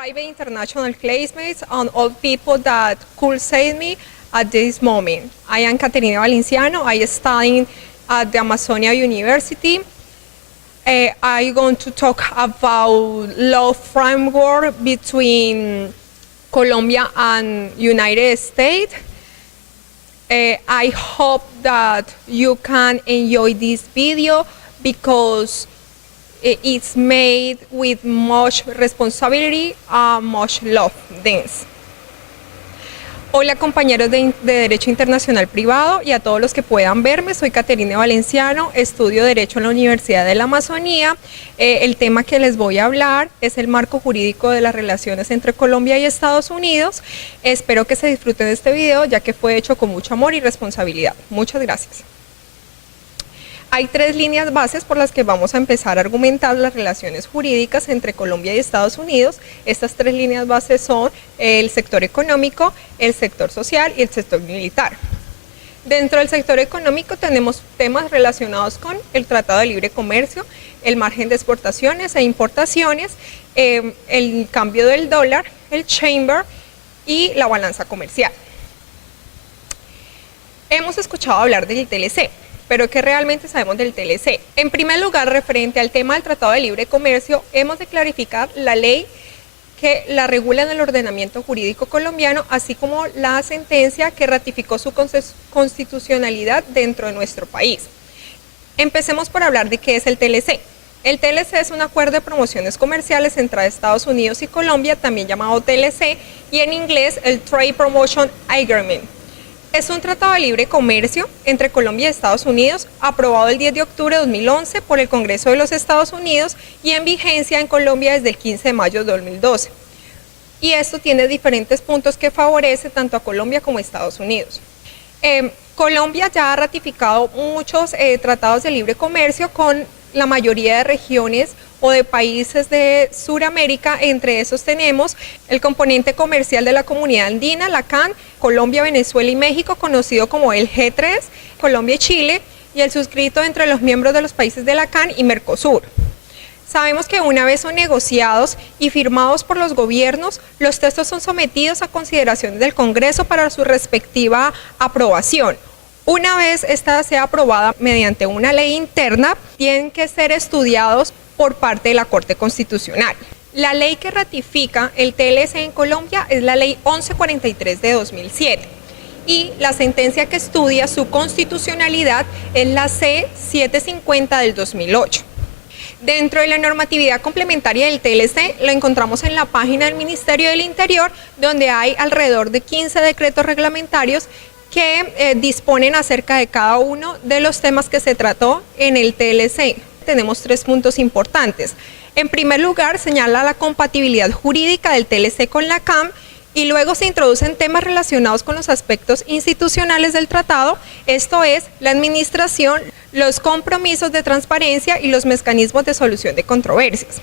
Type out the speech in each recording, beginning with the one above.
private international classmates and all people that could save me at this moment. I am Caterina Valenciano. I study at the Amazonia University. I'm going to talk about law framework between Colombia and United States. I hope that you can enjoy this video because it's made with much responsibility and much love. Thanks. Hola compañeros de Derecho Internacional Privado y a todos los que puedan verme, soy Caterina Valenciano, estudio Derecho en la Universidad de la Amazonía. El tema que les voy a hablar es el marco jurídico de las relaciones entre Colombia y Estados Unidos. Espero que se disfruten de este video ya que fue hecho con mucho amor y responsabilidad. Muchas gracias. Hay tres líneas bases por las que vamos a empezar a argumentar las relaciones jurídicas entre Colombia y Estados Unidos. Estas tres líneas bases son el sector económico, el sector social y el sector militar. Dentro del sector económico tenemos temas relacionados con el Tratado de Libre Comercio, el margen de exportaciones e importaciones, el cambio del dólar, el chamber y la balanza comercial. Hemos escuchado hablar del TLC. Pero ¿qué realmente sabemos del TLC? En primer lugar, referente al tema del Tratado de Libre Comercio, hemos de clarificar la ley que la regula en el ordenamiento jurídico colombiano, así como la sentencia que ratificó su constitucionalidad dentro de nuestro país. Empecemos por hablar de qué es el TLC. El TLC es un acuerdo de promociones comerciales entre Estados Unidos y Colombia, también llamado TLC, y en inglés el Trade Promotion Agreement. Es un tratado de libre comercio entre Colombia y Estados Unidos, aprobado el 10 de octubre de 2011 por el Congreso de los Estados Unidos y en vigencia en Colombia desde el 15 de mayo de 2012. Y esto tiene diferentes puntos que favorece tanto a Colombia como a Estados Unidos. Colombia ya ha ratificado muchos tratados de libre comercio con la mayoría de regiones o de países de Sudamérica. Entre esos tenemos el componente comercial de la Comunidad Andina, la CAN, Colombia, Venezuela y México, conocido como el G3, Colombia y Chile, y el suscrito entre los miembros de los países de la CAN y Mercosur. Sabemos que una vez son negociados y firmados por los gobiernos, los textos son sometidos a consideraciones del Congreso para su respectiva aprobación. Una vez esta sea aprobada mediante una ley interna, tienen que ser estudiados por parte de la Corte Constitucional. La ley que ratifica el TLC en Colombia es la Ley 1143 de 2007 y la sentencia que estudia su constitucionalidad es la C750 del 2008. Dentro de la normatividad complementaria del TLC lo encontramos en la página del Ministerio del Interior, donde hay alrededor de 15 decretos reglamentarios que disponen acerca de cada uno de los temas que se trató en el TLC. Tenemos tres puntos importantes. En primer lugar, señala la compatibilidad jurídica del TLC con la CAM y luego se introducen temas relacionados con los aspectos institucionales del tratado, esto es, la administración, los compromisos de transparencia y los mecanismos de solución de controversias.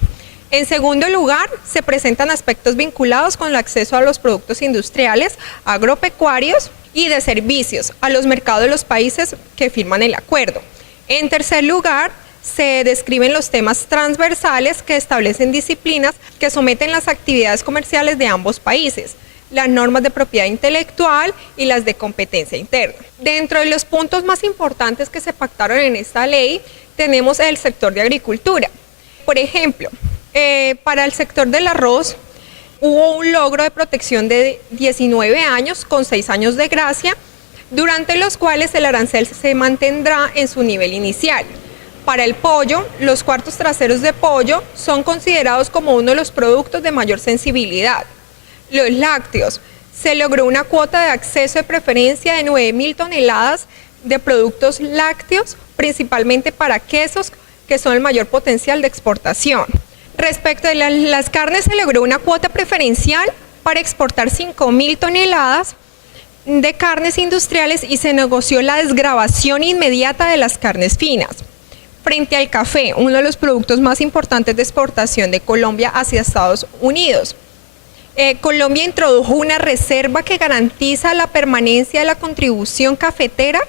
En segundo lugar, se presentan aspectos vinculados con el acceso a los productos industriales, agropecuarios y de servicios a los mercados de los países que firman el acuerdo. En tercer lugar, se describen los temas transversales que establecen disciplinas que someten las actividades comerciales de ambos países, las normas de propiedad intelectual y las de competencia interna. Dentro de los puntos más importantes que se pactaron en esta ley, tenemos el sector de agricultura. Por ejemplo, para el sector del arroz, hubo un logro de protección de 19 años con 6 años de gracia, durante los cuales el arancel se mantendrá en su nivel inicial. Para el pollo, los cuartos traseros de pollo son considerados como uno de los productos de mayor sensibilidad. Los lácteos, se logró una cuota de acceso de preferencia de 9.000 toneladas de productos lácteos, principalmente para quesos, que son el mayor potencial de exportación. Respecto de las carnes, se logró una cuota preferencial para exportar 5.000 toneladas de carnes industriales y se negoció la desgravación inmediata de las carnes finas. Frente al café, uno de los productos más importantes de exportación de Colombia hacia Estados Unidos, Colombia introdujo una reserva que garantiza la permanencia de la contribución cafetera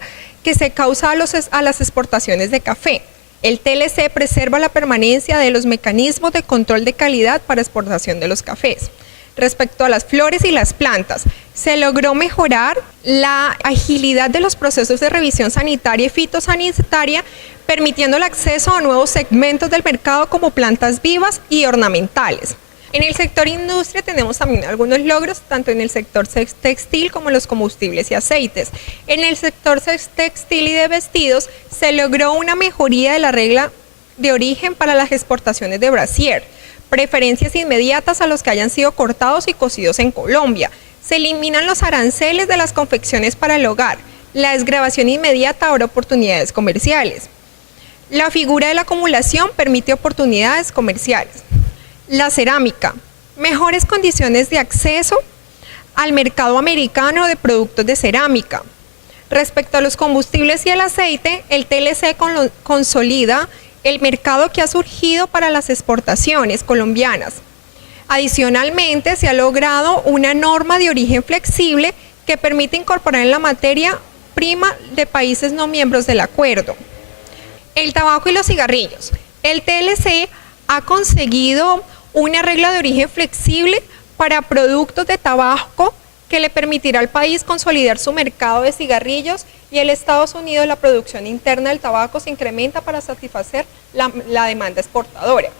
que se causa a las exportaciones de café. El TLC preserva la permanencia de los mecanismos de control de calidad para exportación de los cafés. Respecto a las flores y las plantas, se logró mejorar la agilidad de los procesos de revisión sanitaria y fitosanitaria, permitiendo el acceso a nuevos segmentos del mercado como plantas vivas y ornamentales. En el sector industria tenemos también algunos logros, tanto en el sector textil como en los combustibles y aceites. En el sector textil y de vestidos se logró una mejoría de la regla de origen para las exportaciones de brasier, preferencias inmediatas a los que hayan sido cortados y cosidos en Colombia. Se eliminan los aranceles de las confecciones para el hogar. La desgravación inmediata abre oportunidades comerciales. La figura de la acumulación permite oportunidades comerciales. La cerámica, mejores condiciones de acceso al mercado americano de productos de cerámica. Respecto a los combustibles y el aceite, el TLC consolida el mercado que ha surgido para las exportaciones colombianas. Adicionalmente, se ha logrado una norma de origen flexible que permite incorporar en la materia prima de países no miembros del acuerdo. El tabaco y los cigarrillos. El TLC ha conseguido una regla de origen flexible para productos de tabaco que le permitirá al país consolidar su mercado de cigarrillos, y en Estados Unidos la producción interna del tabaco se incrementa para satisfacer la demanda exportadora.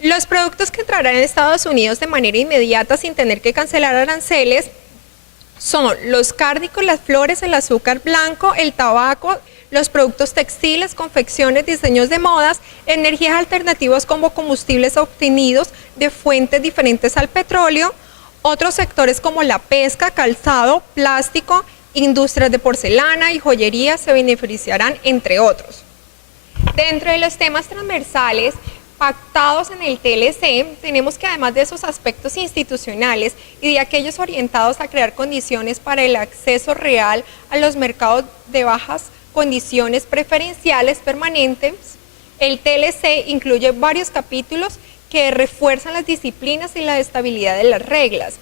Los productos que entrarán en Estados Unidos de manera inmediata sin tener que cancelar aranceles son los cárnicos, las flores, el azúcar blanco, el tabaco, los productos textiles, confecciones, diseños de modas, energías alternativas como combustibles obtenidos de fuentes diferentes al petróleo. Otros sectores como la pesca, calzado, plástico, industrias de porcelana y joyería se beneficiarán, entre otros. Dentro de los temas transversales pactados en el TLC, tenemos que además de esos aspectos institucionales y de aquellos orientados a crear condiciones para el acceso real a los mercados de bajas condiciones preferenciales permanentes, el TLC incluye varios capítulos que refuerzan las disciplinas y la estabilidad de las reglas.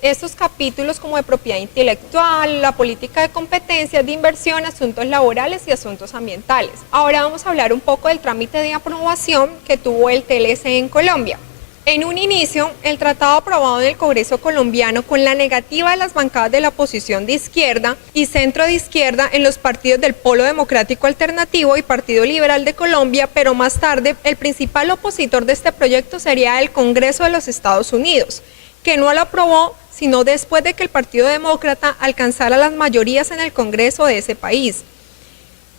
Estos capítulos como de propiedad intelectual, la política de competencia, de inversión, asuntos laborales y asuntos ambientales. Ahora vamos a hablar un poco del trámite de aprobación que tuvo el TLC en Colombia. En un inicio, el tratado aprobado en el Congreso colombiano con la negativa de las bancadas de la oposición de izquierda y centro de izquierda en los partidos del Polo Democrático Alternativo y Partido Liberal de Colombia, pero más tarde el principal opositor de este proyecto sería el Congreso de los Estados Unidos, que no lo aprobó sino después de que el Partido Demócrata alcanzara las mayorías en el Congreso de ese país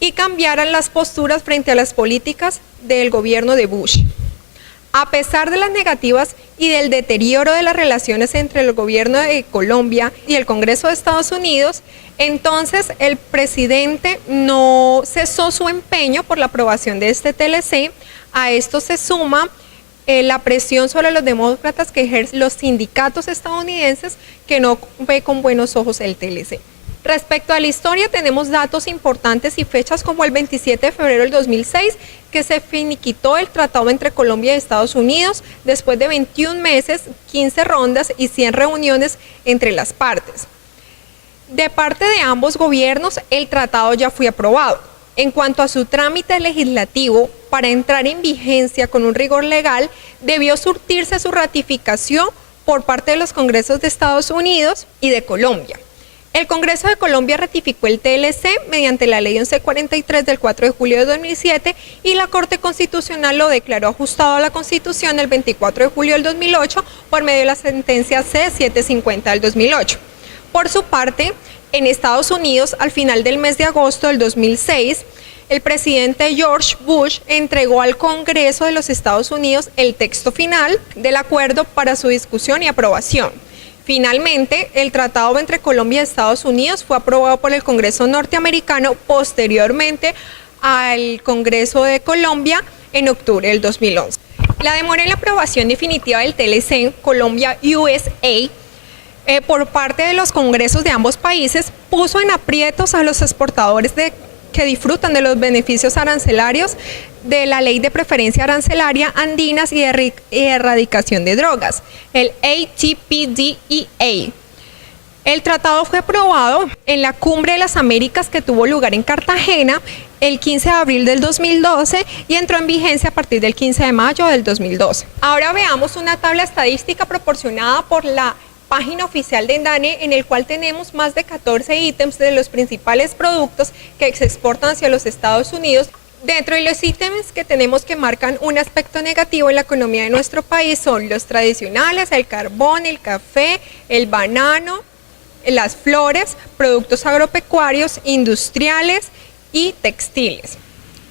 y cambiaran las posturas frente a las políticas del gobierno de Bush. A pesar de las negativas y del deterioro de las relaciones entre el gobierno de Colombia y el Congreso de Estados Unidos, entonces el presidente no cesó su empeño por la aprobación de este TLC. A esto se suma la presión sobre los demócratas que ejercen los sindicatos estadounidenses, que no ve con buenos ojos el TLC. Respecto a la historia, tenemos datos importantes y fechas como el 27 de febrero del 2006, que se finiquitó el tratado entre Colombia y Estados Unidos después de 21 meses, 15 rondas y 100 reuniones entre las partes. De parte de ambos gobiernos, el tratado ya fue aprobado. En cuanto a su trámite legislativo, para entrar en vigencia con un rigor legal, debió surtirse su ratificación por parte de los Congresos de Estados Unidos y de Colombia. El Congreso de Colombia ratificó el TLC mediante la Ley 1143 del 4 de julio de 2007 y la Corte Constitucional lo declaró ajustado a la Constitución el 24 de julio del 2008 por medio de la sentencia C-750 del 2008. Por su parte, en Estados Unidos, al final del mes de agosto del 2006, el presidente George Bush entregó al Congreso de los Estados Unidos el texto final del acuerdo para su discusión y aprobación. Finalmente, el tratado entre Colombia y Estados Unidos fue aprobado por el Congreso norteamericano posteriormente al Congreso de Colombia en octubre del 2011. La demora en la aprobación definitiva del TLC Colombia-USA por parte de los congresos de ambos países puso en aprietos a los exportadores que disfrutan de los beneficios arancelarios de la Ley de Preferencia Arancelaria Andinas y de Erradicación de Drogas, el ATPDEA. El tratado fue aprobado en la Cumbre de las Américas que tuvo lugar en Cartagena el 15 de abril del 2012 y entró en vigencia a partir del 15 de mayo del 2012. Ahora veamos una tabla estadística proporcionada por la página oficial de ENDANE, en el cual tenemos más de 14 ítems de los principales productos que se exportan hacia los Estados Unidos. Dentro de los ítems que tenemos que marcan un aspecto negativo en la economía de nuestro país son los tradicionales, el carbón, el café, el banano, las flores, productos agropecuarios, industriales y textiles.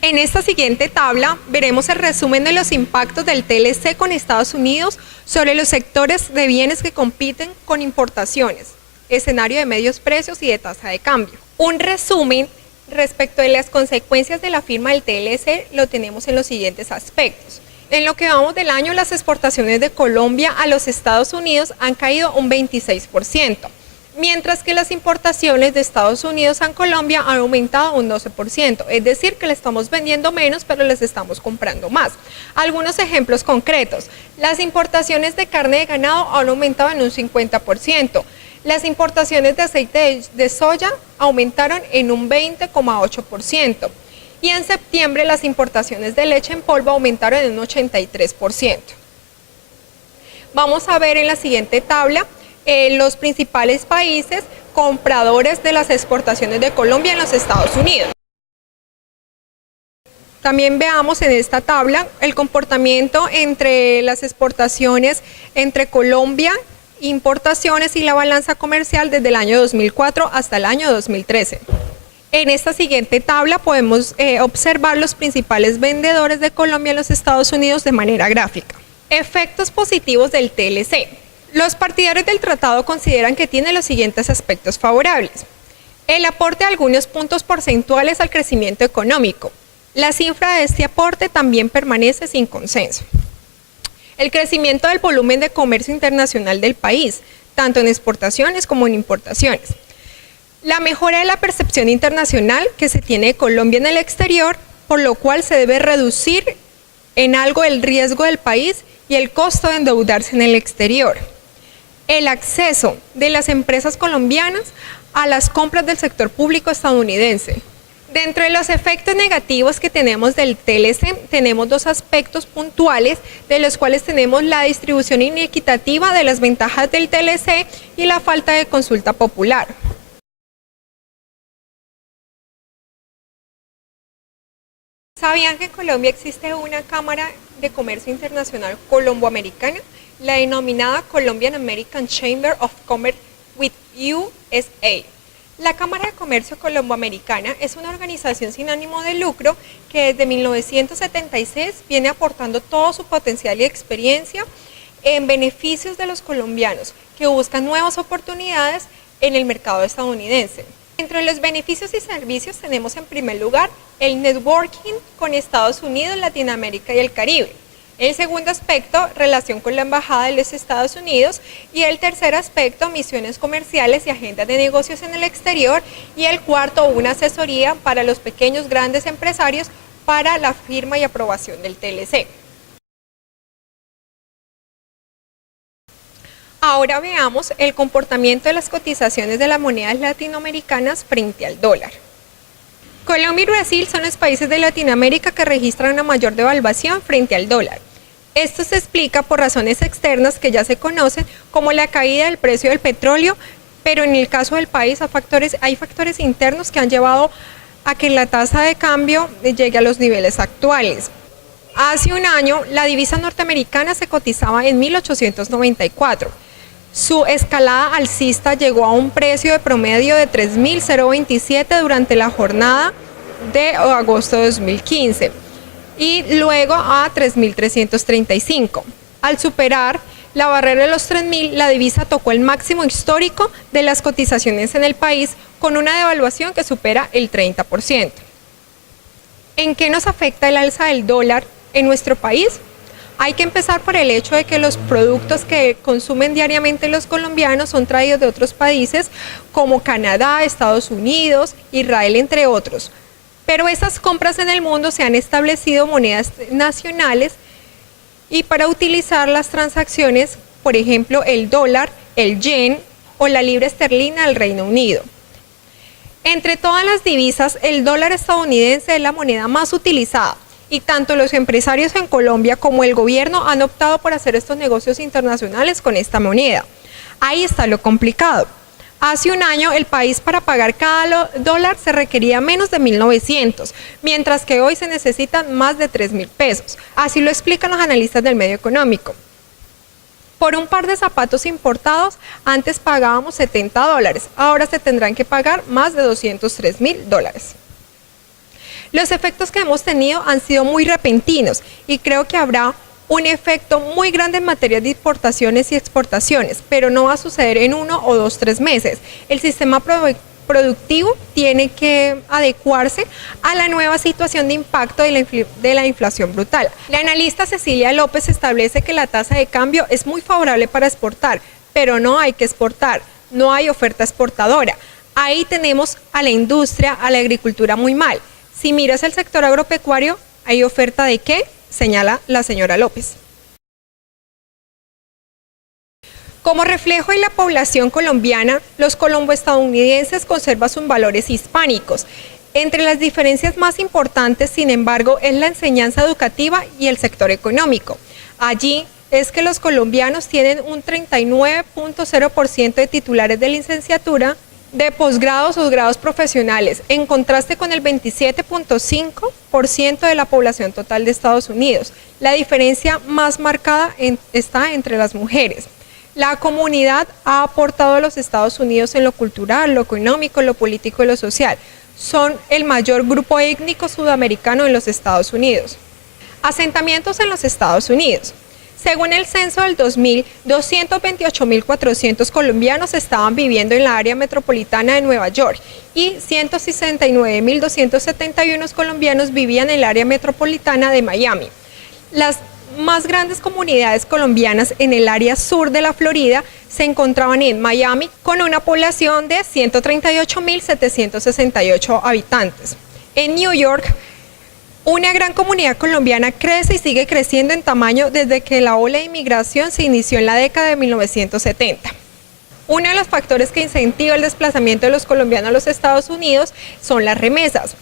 En esta siguiente tabla veremos el resumen de los impactos del TLC con Estados Unidos sobre los sectores de bienes que compiten con importaciones, escenario de medios precios y de tasa de cambio. Un resumen respecto de las consecuencias de la firma del TLC lo tenemos en los siguientes aspectos. En lo que vamos del año, las exportaciones de Colombia a los Estados Unidos han caído un 26%, mientras que las importaciones de Estados Unidos a Colombia han aumentado un 12%, es decir, que le estamos vendiendo menos, pero les estamos comprando más. Algunos ejemplos concretos: las importaciones de carne de ganado han aumentado en un 50%, las importaciones de aceite de soya aumentaron en un 20,8%, y en septiembre las importaciones de leche en polvo aumentaron en un 83%. Vamos a ver en la siguiente tabla los principales países compradores de las exportaciones de Colombia en los Estados Unidos. También veamos en esta tabla el comportamiento entre las exportaciones entre Colombia, importaciones y la balanza comercial desde el año 2004 hasta el año 2013. En esta siguiente tabla podemos observar los principales vendedores de Colombia en los Estados Unidos de manera gráfica. Efectos positivos del TLC. Los partidarios del tratado consideran que tiene los siguientes aspectos favorables: el aporte de algunos puntos porcentuales al crecimiento económico. La cifra de este aporte también permanece sin consenso. El crecimiento del volumen de comercio internacional del país, tanto en exportaciones como en importaciones. La mejora de la percepción internacional que se tiene de Colombia en el exterior, por lo cual se debe reducir en algo el riesgo del país y el costo de endeudarse en el exterior. El acceso de las empresas colombianas a las compras del sector público estadounidense. Dentro de los efectos negativos que tenemos del TLC, tenemos dos aspectos puntuales, de los cuales tenemos la distribución inequitativa de las ventajas del TLC y la falta de consulta popular. ¿Sabían que en Colombia existe una Cámara de Comercio Internacional colomboamericana, la denominada Colombian American Chamber of Commerce with USA? La Cámara de Comercio Colomboamericana es una organización sin ánimo de lucro que desde 1976 viene aportando todo su potencial y experiencia en beneficios de los colombianos que buscan nuevas oportunidades en el mercado estadounidense. Entre los beneficios y servicios tenemos en primer lugar el networking con Estados Unidos, Latinoamérica y el Caribe. El segundo aspecto, relación con la Embajada de los Estados Unidos. Y el tercer aspecto, misiones comerciales y agendas de negocios en el exterior. Y el cuarto, una asesoría para los pequeños grandes empresarios para la firma y aprobación del TLC. Ahora veamos el comportamiento de las cotizaciones de las monedas latinoamericanas frente al dólar. Colombia y Brasil son los países de Latinoamérica que registran una mayor devaluación frente al dólar. Esto se explica por razones externas que ya se conocen, como la caída del precio del petróleo, pero en el caso del país hay factores internos que han llevado a que la tasa de cambio llegue a los niveles actuales. Hace un año, la divisa norteamericana se cotizaba en 1.894. Su escalada alcista llegó a un precio de promedio de 3.027 durante la jornada de agosto de 2015 y luego a 3.335. Al superar la barrera de los 3.000, la divisa tocó el máximo histórico de las cotizaciones en el país con una devaluación que supera el 30%. ¿En qué nos afecta el alza del dólar en nuestro país? Hay que empezar por el hecho de que los productos que consumen diariamente los colombianos son traídos de otros países como Canadá, Estados Unidos, Israel, entre otros. Pero esas compras en el mundo se han establecido monedas nacionales y para utilizar las transacciones, por ejemplo, el dólar, el yen o la libra esterlina del Reino Unido. Entre todas las divisas, el dólar estadounidense es la moneda más utilizada y tanto los empresarios en Colombia como el gobierno han optado por hacer estos negocios internacionales con esta moneda. Ahí está lo complicado. Hace un año el país para pagar cada dólar se requería menos de 1.900, mientras que hoy se necesitan más de 3.000 pesos. Así lo explican los analistas del medio económico. Por un par de zapatos importados, antes pagábamos 70 dólares, ahora se tendrán que pagar más de 203.000 dólares. Los efectos que hemos tenido han sido muy repentinos y creo que habrá un efecto muy grande en materia de importaciones y exportaciones, pero no va a suceder en 1 o 2, 3 meses. El sistema productivo tiene que adecuarse a la nueva situación de impacto de la inflación brutal. La analista Cecilia López establece que la tasa de cambio es muy favorable para exportar, pero no hay que exportar, no hay oferta exportadora. Ahí tenemos a la industria, a la agricultura muy mal. Si miras el sector agropecuario, ¿hay oferta de qué? Señala la señora López. Como reflejo de la población colombiana, los colombo-estadounidenses conservan sus valores hispánicos. Entre las diferencias más importantes, sin embargo, es la enseñanza educativa y el sector económico. Allí es que los colombianos tienen un 39.0% de titulares de licenciatura, de posgrados o grados profesionales, en contraste con el 27.5% de la población total de Estados Unidos. La diferencia más marcada está entre las mujeres. La comunidad ha aportado a los Estados Unidos en lo cultural, lo económico, lo político y lo social. Son el mayor grupo étnico sudamericano en los Estados Unidos. Asentamientos en los Estados Unidos. Según el censo del 2000, 228.400 colombianos estaban viviendo en la área metropolitana de Nueva York y 169.271 colombianos vivían en el área metropolitana de Miami. Las más grandes comunidades colombianas en el área sur de la Florida se encontraban en Miami, con una población de 138.768 habitantes. En New York, una gran comunidad colombiana crece y sigue creciendo en tamaño desde que la ola de inmigración se inició en la década de 1970. Uno de los factores que incentiva el desplazamiento de los colombianos a los Estados Unidos son las remesas.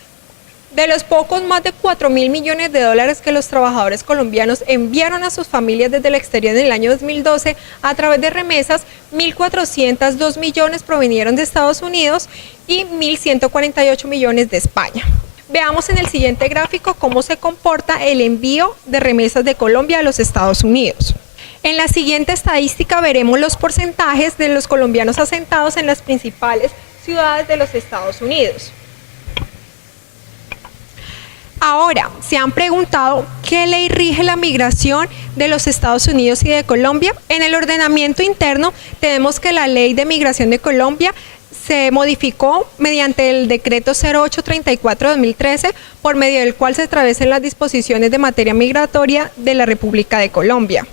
De los pocos más de 4.000 millones de dólares que los trabajadores colombianos enviaron a sus familias desde el exterior en el año 2012, a través de remesas, 1.402 millones provinieron de Estados Unidos y 1.148 millones de España. Veamos en el siguiente gráfico cómo se comporta el envío de remesas de Colombia a los Estados Unidos. En la siguiente estadística veremos los porcentajes de los colombianos asentados en las principales ciudades de los Estados Unidos. Ahora, ¿se han preguntado qué ley rige la migración de los Estados Unidos y de Colombia? En el ordenamiento interno tenemos que la Ley de Migración de Colombia se modificó mediante el decreto 0834-2013, por medio del cual se establecen las disposiciones de materia migratoria de la República de Colombia.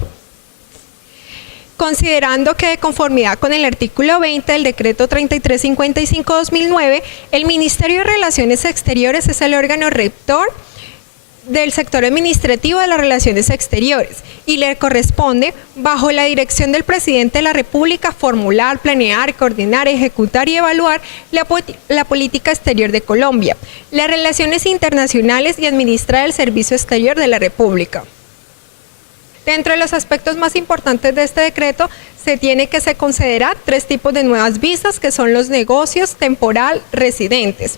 Considerando que de conformidad con el artículo 20 del decreto 3355-2009, el Ministerio de Relaciones Exteriores es el órgano rector del sector administrativo de las relaciones exteriores y le corresponde, bajo la dirección del presidente de la República, formular, planear, coordinar, ejecutar y evaluar la política exterior de Colombia, las relaciones internacionales y administrar el servicio exterior de la República. Dentro de los aspectos más importantes de este decreto, se considerar 3 tipos de nuevas visas, que son los negocios, temporal, residentes.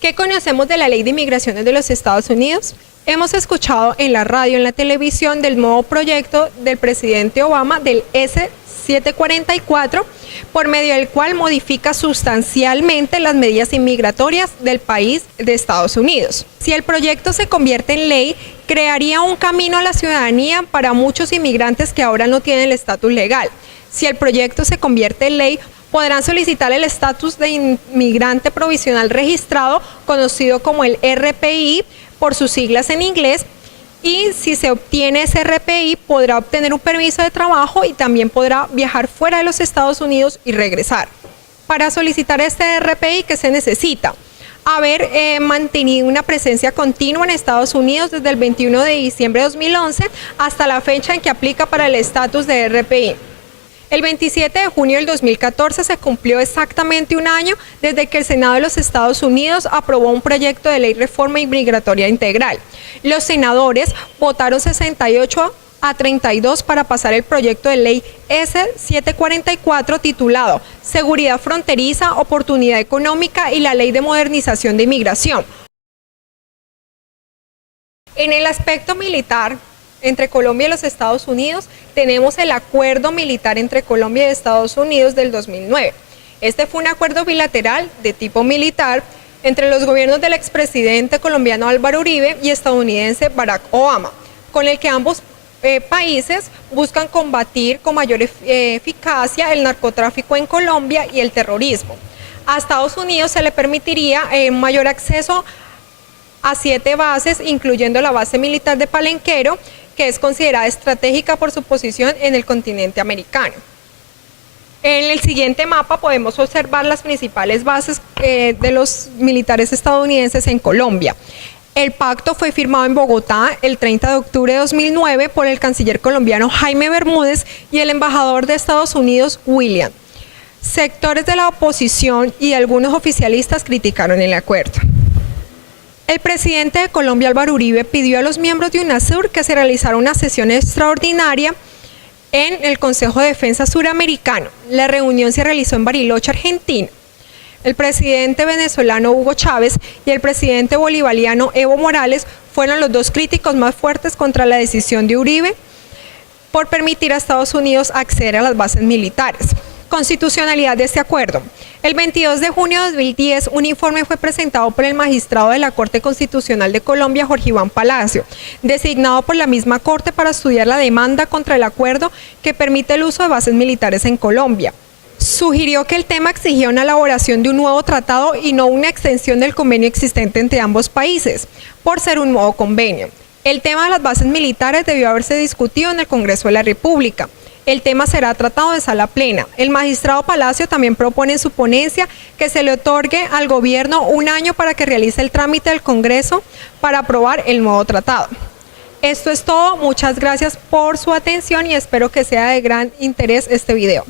¿Qué conocemos de la Ley de Inmigraciones de los Estados Unidos? Hemos escuchado en la radio, en la televisión, del nuevo proyecto del presidente Obama, del S-744, por medio del cual modifica sustancialmente las medidas inmigratorias del país de Estados Unidos. Si el proyecto se convierte en ley, crearía un camino a la ciudadanía para muchos inmigrantes que ahora no tienen el estatus legal. Si el proyecto se convierte en ley, podrán solicitar el estatus de inmigrante provisional registrado, conocido como el RPI, por sus siglas en inglés, y si se obtiene ese RPI, podrá obtener un permiso de trabajo y también podrá viajar fuera de los Estados Unidos y regresar. Para solicitar este RPI, ¿qué se necesita? Haber mantenido una presencia continua en Estados Unidos desde el 21 de diciembre de 2011 hasta la fecha en que aplica para el estatus de RPI. El 27 de junio del 2014 se cumplió exactamente un año desde que el Senado de los Estados Unidos aprobó un proyecto de ley reforma migratoria integral. Los senadores votaron 68-32 para pasar el proyecto de ley S-744 titulado Seguridad Fronteriza, Oportunidad Económica y la Ley de Modernización de Inmigración. En el aspecto militar, entre Colombia y los Estados Unidos, tenemos el acuerdo militar entre Colombia y Estados Unidos del 2009. Este fue un acuerdo bilateral de tipo militar entre los gobiernos del expresidente colombiano Álvaro Uribe y estadounidense Barack Obama, con el que ambos países buscan combatir con mayor eficacia el narcotráfico en Colombia y el terrorismo. A Estados Unidos se le permitiría mayor acceso a 7 bases, incluyendo la base militar de Palenquero, que es considerada estratégica por su posición en el continente americano. En el siguiente mapa podemos observar las principales bases de los militares estadounidenses en Colombia. El pacto fue firmado en Bogotá el 30 de octubre de 2009 por el canciller colombiano Jaime Bermúdez y el embajador de Estados Unidos, William. Sectores de la oposición y algunos oficialistas criticaron el acuerdo. El presidente de Colombia, Álvaro Uribe, pidió a los miembros de UNASUR que se realizara una sesión extraordinaria en el Consejo de Defensa Suramericano. La reunión se realizó en Bariloche, Argentina. El presidente venezolano Hugo Chávez y el presidente bolivariano Evo Morales fueron los dos críticos más fuertes contra la decisión de Uribe por permitir a Estados Unidos acceder a las bases militares. Constitucionalidad de este acuerdo. El 22 de junio de 2010, un informe fue presentado por el magistrado de la Corte Constitucional de Colombia, Jorge Iván Palacio, designado por la misma Corte para estudiar la demanda contra el acuerdo que permite el uso de bases militares en Colombia. Sugirió que el tema exigía una elaboración de un nuevo tratado y no una extensión del convenio existente entre ambos países, por ser un nuevo convenio. El tema de las bases militares debió haberse discutido en el Congreso de la República. El tema será tratado de sala plena. El magistrado Palacio también propone en su ponencia que se le otorgue al gobierno un año para que realice el trámite del Congreso para aprobar el nuevo tratado. Esto es todo. Muchas gracias por su atención y espero que sea de gran interés este video.